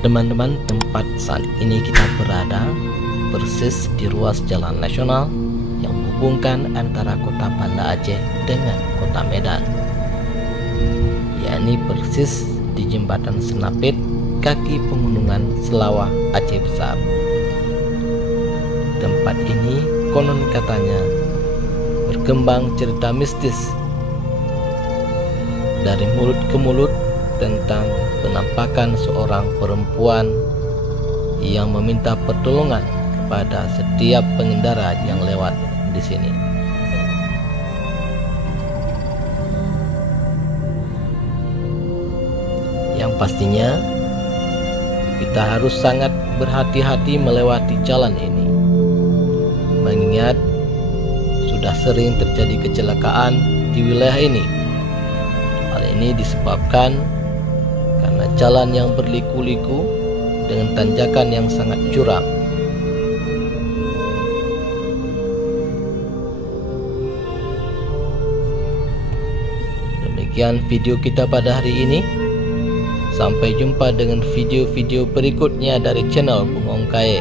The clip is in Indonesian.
Teman-teman, tempat saat ini kita berada persis di ruas jalan nasional yang menghubungkan antara kota Banda Aceh dengan kota Medan, yakni persis di jembatan Senapit kaki pegunungan Selawah Aceh Besar. Tempat ini konon katanya berkembang cerita mistis dari mulut ke mulut tentang penampakan seorang perempuan yang meminta pertolongan kepada setiap pengendara yang lewat di sini. Yang pastinya kita harus sangat berhati-hati melewati jalan ini, mengingat sudah sering terjadi kecelakaan di wilayah ini. Hal ini disebabkan karena jalan yang berliku-liku dengan tanjakan yang sangat curam. Demikian video kita pada hari ini. Sampai jumpa dengan video-video berikutnya dari channel Bung Ong Kaye.